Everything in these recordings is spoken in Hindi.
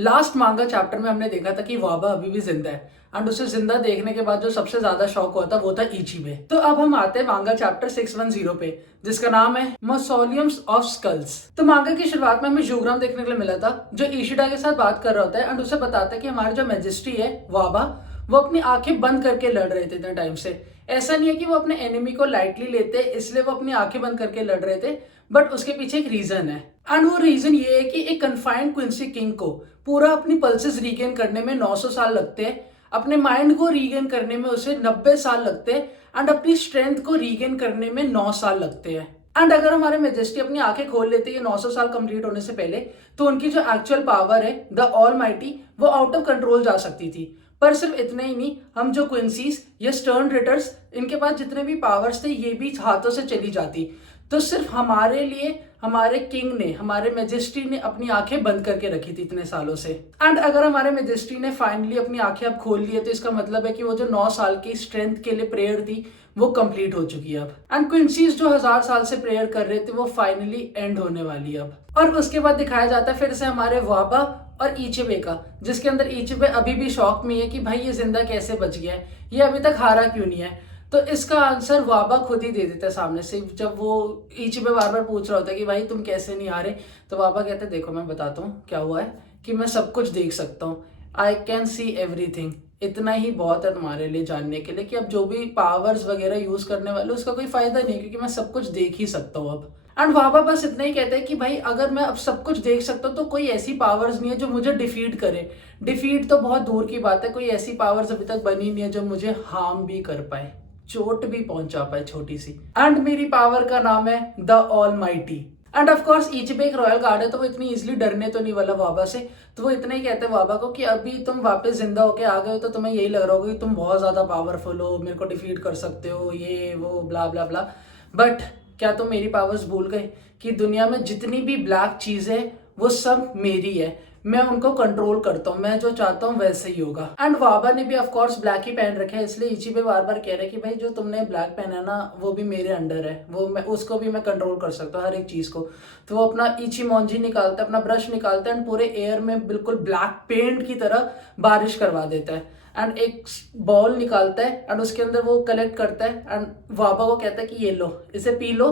लास्ट मांगा चैप्टर में हमने देखा था कि वाबा अभी भी जिंदा है एंड उसे जिंदा देखने के बाद जो सबसे ज्यादा शौक हुआ था वो था इचिबे। तो अब हम आते हैं मांगा चैप्टर 610 पे, जिसका नाम है मौसोलियम्स ऑफ स्कल्स। तो मांगा की शुरुआत में हमें यूग्राम देखने के लिए मिला था जो इशिडा के साथ बात कर रहा होता है एंड उसे बताता है कि हमारे जो मैजेस्टी है वाबा, वो अपनी आंखें बंद करके लड़ रहे थे इतने टाइम से। ऐसा नहीं है कि वो अपने एनिमी को लाइटली लेते इसलिए वो अपनी आंखें बंद करके लड़ रहे थे, बट उसके पीछे एक रीजन है एंड वो रीजन ये है कि एक कन्फाइंड क्विंसी किंग को पूरा अपनी पल्सेस रीगेन करने में 900 साल लगते हैं, अपने माइंड को रीगेन करने में उसे 90 साल लगते हैं एंड अपनी स्ट्रेंथ को रीगेन करने में 9 साल लगते हैं। एंड अगर हमारे मेजेस्टी अपनी आंखें खोल लेते हैं 900 साल कंप्लीट होने से पहले, तो उनकी जो एक्चुअल पावर है द ऑल माइटी, वो आउट ऑफ कंट्रोल जा सकती थी। पर सिर्फ इतना ही नहीं, हम जो क्विंसीज या स्टर्न रिटर्स, इनके पास जितने भी पावर्स थे ये भी हाथों से चली जाती। तो सिर्फ हमारे लिए हमारे किंग ने, हमारे मेजेस्टी ने अपनी आंखें बंद करके रखी थी इतने सालों से। एंड अगर हमारे मेजेस्टी ने फाइनली अपनी आंखें अब खोल ली है, तो इसका मतलब है कि वो जो 9 साल की स्ट्रेंथ के लिए प्रेयर थी वो कंप्लीट हो चुकी है अब। एंड क्विंसीज जो 1000 साल से प्रेयर कर रहे थे वो फाइनली एंड होने वाली है अब। और उसके बाद दिखाया जाता है फिर से हमारे वाबा और इचिबे का, जिसके अंदर इचिबे अभी भी शॉक में है कि भाई ये जिंदा कैसे बच गया है, ये अभी तक हारा क्यों नहीं है। तो इसका आंसर वाबा खुद ही दे देता है सामने से। जब वो इचिबे बार बार पूछ रहा होता है कि भाई तुम कैसे नहीं हारे, तो वाबा कहते हैं देखो मैं बताता हूँ क्या हुआ है, कि मैं सब कुछ देख सकता हूँ, आई कैन सी एवरीथिंग। इतना ही बहुत है तुम्हारे लिए जानने के लिए कि अब जो भी पावर्स वगैरह यूज करने वाले उसका कोई फायदा नहीं है, क्योंकि मैं सब कुछ देख ही सकता हूँ अब। एंड वाबा बस इतना ही कहते हैं कि भाई अगर मैं अब सब कुछ देख सकता हूँ तो कोई ऐसी पावर्स नहीं है जो मुझे डिफीट करे। डिफीट तो बहुत दूर की बात है, कोई ऐसी पावर्स अभी तक बनी नहीं है जो मुझे हार्म भी कर पाए, चोट भी पहुंचा पाए छोटी सी। एंड मेरी पावर का नाम है द ऑल माइटी। एंड ऑफ कोर्स इचिबे एक रॉयल गार्ड है, तो वो इतनी इजीली डरने तो नहीं वाला वाबा से। तो वो इतना ही कहते हैं वाबा को कि अभी तुम वापस जिंदा होके आ गए हो तो तुम्हें यही लग रहा होगा कि तुम बहुत ज्यादा पावरफुल हो, मेरे को डिफीट कर सकते हो, ये वो ब्ला ब्ला ब्ला। बट क्या तुम मेरी पावर्स भूल गए कि दुनिया में जितनी भी ब्लैक चीज है वो सब मेरी है, मैं उनको कंट्रोल करता हूँ, मैं जो चाहता हूँ वैसे ही होगा। एंड वाबा ने भी ऑफ कोर्स ब्लैक ही पहन रखे है, इसलिए इचिबे बार बार कह रहे हैं कि भाई जो तुमने ब्लैक पहना है ना वो भी मेरे अंडर है, वो मैं उसको भी मैं कंट्रोल कर सकता हूँ हर एक चीज को। तो वो अपना इचिमोंजी निकालता है, अपना ब्रश निकालता है एंड पूरे एयर में बिल्कुल ब्लैक पेंट की तरह बारिश करवा देता है। एंड एक बॉल निकालता है एंड उसके अंदर वो कलेक्ट करता है एंड वाबा को कहता है कि ये लो, इसे पी लो,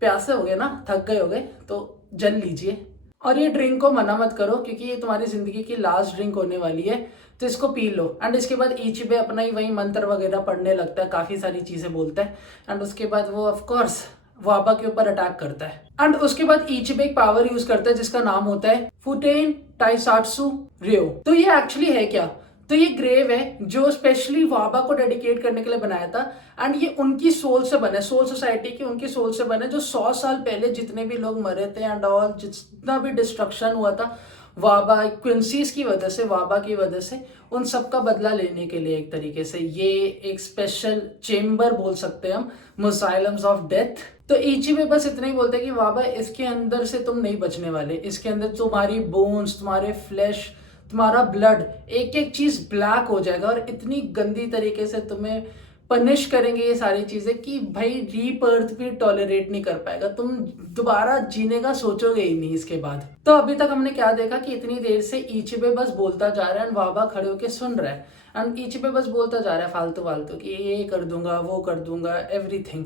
प्यासे हो गए ना, थक गए हो गए तो जल लीजिए, और ये ड्रिंक को मना मत करो क्योंकि ये तुम्हारी जिंदगी की लास्ट ड्रिंक होने वाली है, तो इसको पी लो। एंड इसके बाद इचिबे अपना ही वही मंत्र वगैरह पढ़ने लगता है, काफी सारी चीजें बोलता है एंड उसके बाद वो ऑफ कोर्स वाबा के ऊपर अटैक करता है। एंड उसके बाद इचिबे एक पावर यूज करता है जिसका नाम होता है फुटेन टाइसाट्सु रियो। तो ये एक्चुअली है क्या, तो ये ग्रेव है जो स्पेशली वाबा को डेडिकेट करने के लिए बनाया था एंड ये उनकी सोल से बने, सोल सोसाइटी की उनकी सोल से बने, जो 100 साल पहले जितने भी लोग मरे थे एंड ऑल, जितना भी डिस्ट्रक्शन हुआ था वाबा क्विंसीज की वजह से, वाबा की वजह से, उन सब का बदला लेने के लिए एक तरीके से ये एक स्पेशल चेम्बर बोल सकते हैं हम, मुसाइलम्स ऑफ डेथ। तो इचिबे बस इतना ही बोलते हैं कि वाबा इसके अंदर से तुम नहीं बचने वाले, इसके अंदर तुम्हारी बोन्स, तुम्हारे फ्लैश, तुम्हारा ब्लड, एक एक चीज ब्लैक हो जाएगा और इतनी गंदी तरीके से तुम्हें पनिश करेंगे ये सारी चीजें कि भाई रीबर्थ भी टॉलरेट नहीं कर पाएगा, तुम दोबारा जीने का सोचोगे ही नहीं इसके बाद। तो अभी तक हमने क्या देखा कि इतनी देर से इचिबे बस बोलता जा रहा है एंड वाबा खड़े होके सुन रहा है एंड इचिबे बस बोलता जा रहा है फालतू फालतू कि ये कर दूंगा, वो कर दूंगा, एवरीथिंग।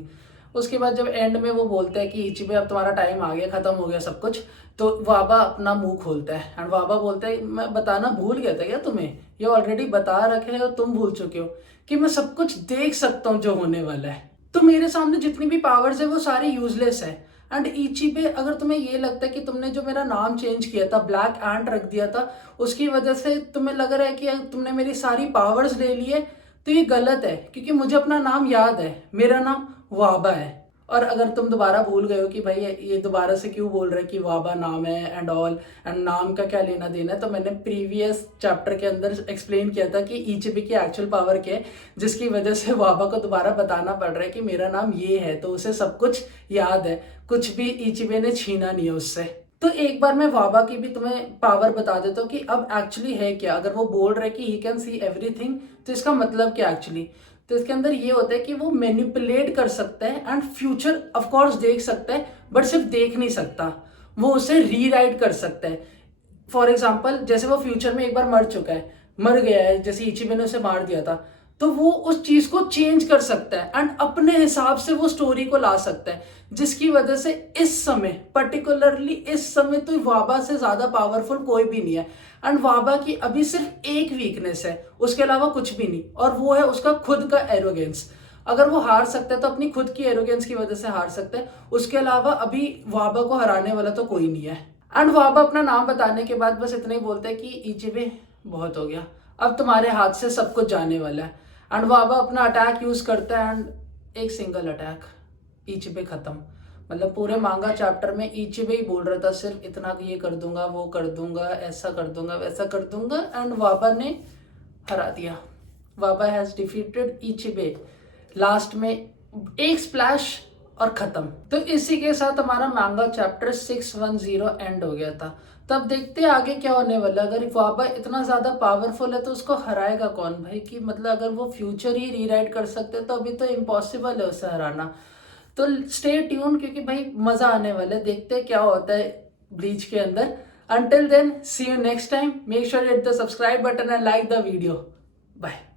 उसके बाद जब एंड में वो बोलता है कि इचिबे अब तुम्हारा टाइम आ गया, खत्म हो गया सब कुछ, तो वाबा अपना मुंह खोलता है एंड वाबा बोलता है मैं बताना भूल गया था क्या तुम्हें, ये ऑलरेडी बता रखे हैं और तुम भूल चुके हो कि मैं सब कुछ देख सकता हूँ जो होने वाला है। तो मेरे सामने जितनी भी पावर्स है वो सारी यूजलेस है। एंड इचिबे अगर तुम्हें ये लगता है कि तुमने जो मेरा नाम चेंज किया था, ब्लैक एंट रख दिया था, उसकी वजह से तुम्हें लग रहा है कि तुमने मेरी सारी पावर्स ले ली है, तो ये गलत है क्योंकि मुझे अपना नाम याद है, मेरा नाम वाबा है। और अगर तुम दोबारा भूल गए हो कि भाई ये दोबारा से क्यों बोल रहे हैं कि वाबा नाम है एंड ऑल, एंड नाम का क्या लेना देना है, तो मैंने प्रीवियस चैप्टर के अंदर एक्सप्लेन किया था कि इचिबे की एक्चुअल पावर क्या है जिसकी वजह से वाबा को दोबारा बताना पड़ रहा है कि मेरा नाम ये है, तो उसे सब कुछ याद है, कुछ भी इचिबे ने छीना नहीं है उससे। तो एक बार मैं वाबा की भी तुम्हें पावर बता देता हूँ कि अब एक्चुअली है क्या। अगर वो बोल रहे कि ही कैन सी एवरीथिंग, तो इसका मतलब क्या एक्चुअली, तो इसके अंदर ये होता है कि वो मैनिपुलेट कर सकता है एंड फ्यूचर ऑफ कोर्स देख सकता है, बट सिर्फ देख नहीं सकता, वो उसे रीराइट कर सकता है। फॉर एग्जाम्पल जैसे वो फ्यूचर में एक बार मर गया है, जैसे इचिबे ने उसे मार दिया था, तो वो उस चीज को चेंज कर सकता है एंड अपने हिसाब से वो स्टोरी को ला सकता है, जिसकी वजह से इस समय पर्टिकुलरली इस समय तो वाबा से ज्यादा पावरफुल कोई भी नहीं है। एंड वाबा की अभी सिर्फ एक वीकनेस है, उसके अलावा कुछ भी नहीं, और वो है उसका खुद का एरोगेंस। अगर वो हार सकता है तो अपनी खुद की एरोगेंस की वजह से हार सकता है, उसके अलावा अभी वाबा को हराने वाला तो कोई नहीं है। एंड वाबा अपना नाम बताने के बाद बस इतना ही बोलता है कि इचिबे बहुत हो गया, अब तुम्हारे हाथ से सब कुछ जाने वाला है। एंड वाबा अपना अटैक यूज करता है एंड एक सिंगल अटैक, इचिबे खत्म। मतलब पूरे मांगा चैप्टर में इचिबे ही बोल रहा था सिर्फ इतना कि ये कर दूंगा, वो कर दूंगा, ऐसा कर दूंगा, वैसा कर दूंगा, एंड वाबा ने हरा दिया। वाबा हैज डिफीटेड इचिबे लास्ट में, एक स्प्लैश और खत्म। तो इसी के साथ हमारा मांगा चैप्टर 610 एंड हो गया था। तब देखते हैं आगे क्या होने वाला है। अगर वाबा इतना ज्यादा पावरफुल है तो उसको हराएगा कौन भाई? कि मतलब अगर वो फ्यूचर ही रीराइट कर सकते तो अभी तो इम्पॉसिबल है उसे हराना। तो स्टे ट्यून, क्योंकि भाई मजा आने वाला है, देखते हैं क्या होता है ब्लीच के अंदर। Until then, see you next time. Make sure you hit the subscribe button and like the video. Bye.